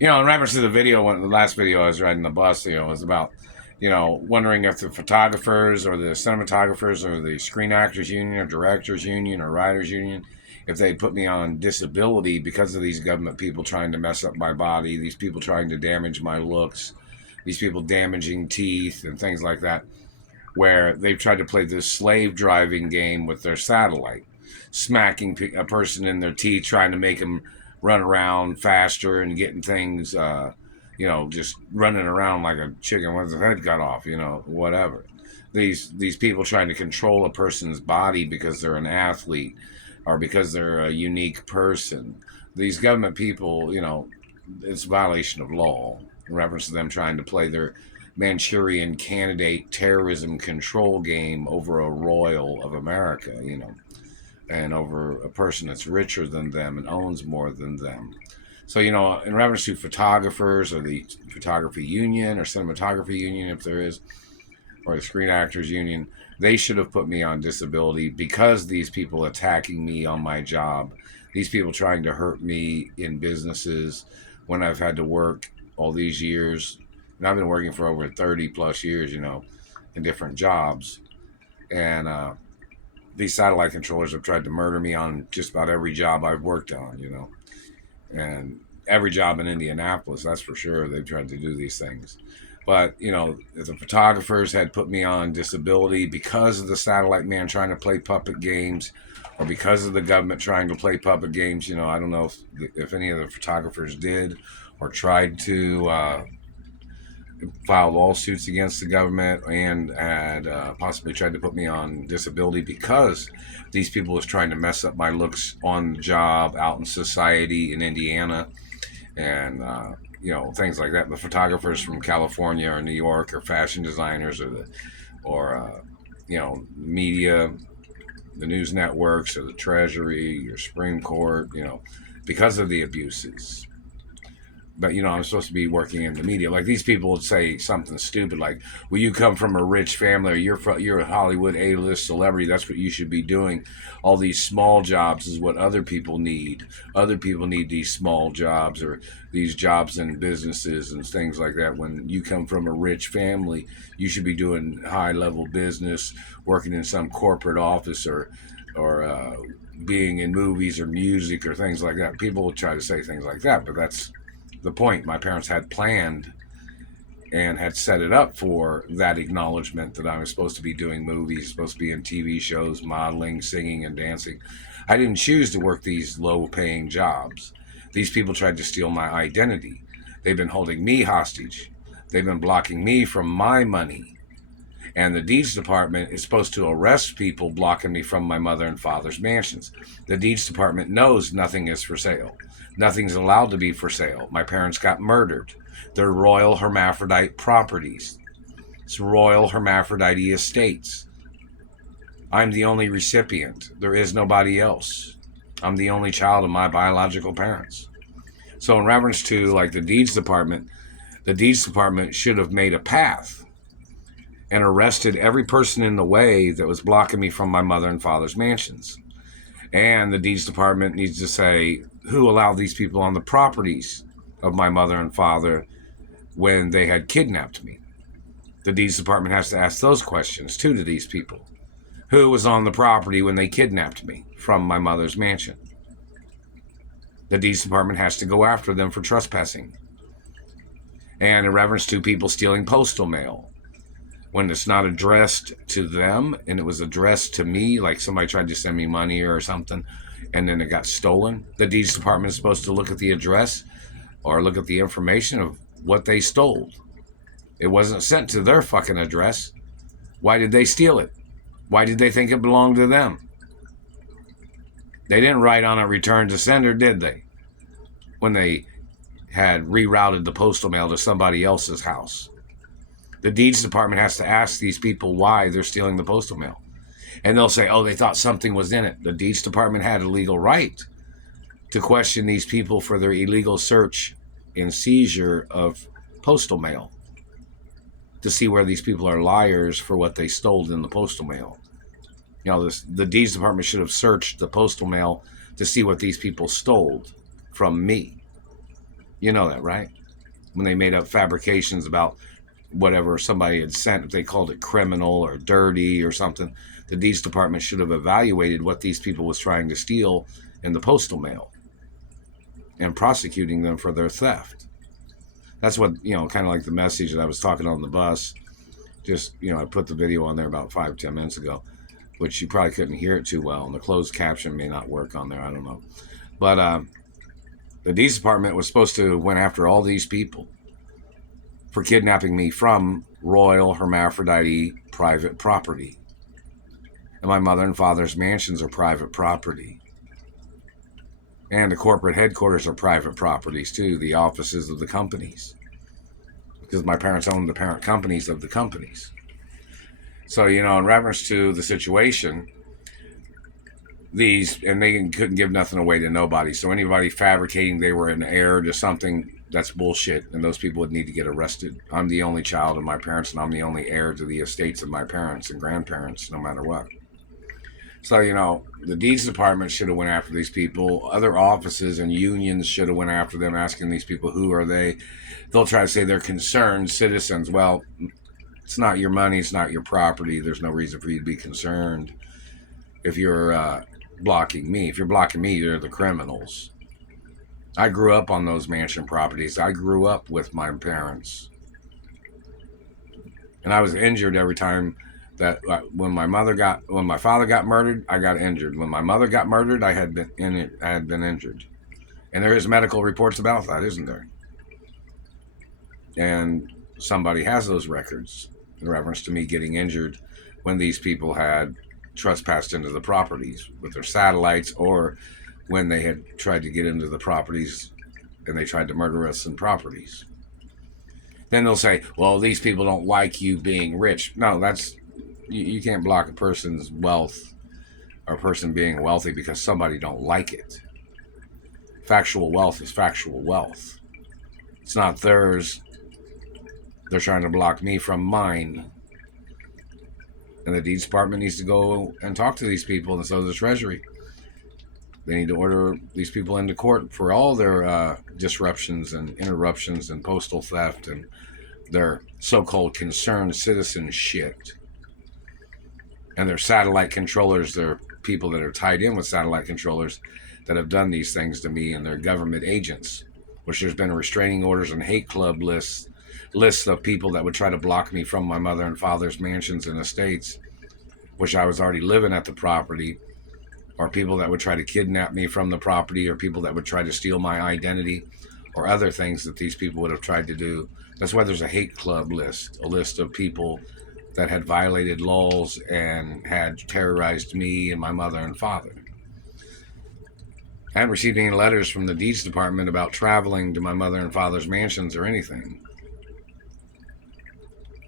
In reference to the video, the last video I was riding the bus, was about, wondering if the photographers or the cinematographers or the Screen Actors Union or Directors Union or Writers Union, if they put me on disability because of these government people trying to mess up my body, these people trying to damage my looks, these people damaging teeth and things like that, where they've tried to play this slave driving game with their satellite, smacking a person in their teeth, trying to make them run around faster and getting things, just running around like a chicken with their head cut off, whatever. These people trying to control a person's body because they're an athlete or because they're a unique person. These government people, it's a violation of law in reference to them trying to play their Manchurian candidate terrorism control game over a royal of America, and over a person that's richer than them and owns more than them. So, in reference to photographers or the photography union or cinematography union, if there is, or the Screen Actors Union, they should have put me on disability because these people attacking me on my job, these people trying to hurt me in businesses when I've had to work all these years. And I've been working for over 30 plus years, in different jobs. And these satellite controllers have tried to murder me on just about every job I've worked on, and every job in Indianapolis, that's for sure. They've tried to do these things. But, if the photographers had put me on disability because of the satellite man trying to play puppet games or because of the government trying to play puppet games, I don't know if any of the photographers did or tried to file lawsuits against the government and had possibly tried to put me on disability because these people was trying to mess up my looks on the job, out in society in Indiana, and things like that. The photographers from California or New York or fashion designers or media, the news networks or the Treasury or Supreme Court, because of the abuses. But I'm supposed to be working in the media. Like these people would say something stupid like, "Well, you come from a rich family, or you're a Hollywood A-list celebrity. That's what you should be doing. All these small jobs is what other people need. Other people need these small jobs or these jobs in businesses and things like that. When you come from a rich family, you should be doing high-level business, working in some corporate office or being in movies or music or things like that." People will try to say things like that, but that's the point. My parents had planned and had set it up for that acknowledgement that I was supposed to be doing movies, supposed to be in TV shows, modeling, singing, and dancing. I didn't choose to work these low paying jobs. These people tried to steal my identity. They've been holding me hostage. They've been blocking me from my money. And the deeds department is supposed to arrest people blocking me from my mother and father's mansions. The deeds department knows nothing is for sale. Nothing's allowed to be for sale. My parents got murdered. They're royal hermaphrodite properties. It's royal hermaphrodite estates. I'm the only recipient. There is nobody else. I'm the only child of my biological parents. So in reference to like the deeds department should have made a path and arrested every person in the way that was blocking me from my mother and father's mansions. And the deeds department needs to say who allowed these people on the properties of my mother and father when they had kidnapped me. The deeds department has to ask those questions too to these people. Who was on the property when they kidnapped me from my mother's mansion? The deeds department has to go after them for trespassing. And in reference to people stealing postal mail, when it's not addressed to them and it was addressed to me, like somebody tried to send me money or something, and then it got stolen, the deeds department is supposed to look at the address or look at the information of what they stole. It wasn't sent to their fucking address. Why did they steal it? Why did they think it belonged to them? They didn't write on a return to sender, did they? When they had rerouted the postal mail to somebody else's house. The deeds department has to ask these people why they're stealing the postal mail. And they'll say, oh, they thought something was in it. The deeds department had a legal right to question these people for their illegal search and seizure of postal mail, to see where these people are liars for what they stole in the postal mail. The deeds department should have searched the postal mail to see what these people stole from me. You know that, right? When they made up fabrications about whatever somebody had sent, if they called it criminal or dirty or something, the deeds department should have evaluated what these people was trying to steal in the postal mail and prosecuting them for their theft. That's what, kind of like the message that I was talking on the bus. Just, I put the video on there about 5-10 minutes ago, which you probably couldn't hear it too well, and the closed caption may not work on there. I don't know. But the deeds department was supposed to went after all these people for kidnapping me from Royal Hermaphrodite private property. And my mother and father's mansions are private property. And the corporate headquarters are private properties too, the offices of the companies. Because my parents owned the parent companies of the companies. So, in reference to the situation, and they couldn't give nothing away to nobody. So anybody fabricating they were an heir to something, that's bullshit. And those people would need to get arrested. I'm the only child of my parents, and I'm the only heir to the estates of my parents and grandparents, no matter what. So, the deeds department should have went after these people. Other offices and unions should have went after them, asking these people, who are they? They'll try to say they're concerned citizens. Well, it's not your money. It's not your property. There's no reason for you to be concerned if you're blocking me. If you're blocking me, you're the criminals. I grew up on those mansion properties. I grew up with my parents. And I was injured every time that when my father got murdered, I got injured. When my mother got murdered, I had been injured. And there is medical reports about that, isn't there? And somebody has those records in reference to me getting injured when these people had trespassed into the properties with their satellites, or when they had tried to get into the properties and they tried to murder us in properties. Then they'll say, well, these people don't like you being rich. No, you can't block a person's wealth or a person being wealthy because somebody don't like it. Factual wealth is factual wealth. It's not theirs. They're trying to block me from mine. And the deeds department needs to go and talk to these people, and so does the Treasury. They need to order these people into court for all their disruptions and interruptions and postal theft and their so-called concerned citizen shit. And their satellite controllers, they're people that are tied in with satellite controllers that have done these things to me, and they're government agents, which there's been restraining orders and hate club lists of people that would try to block me from my mother and father's mansions and estates, which I was already living at the property, or people that would try to kidnap me from the property, or people that would try to steal my identity, or other things that these people would have tried to do. That's why there's a hate club list, a list of people that had violated laws and had terrorized me and my mother and father. I hadn't received any letters from the deeds department about traveling to my mother and father's mansions or anything.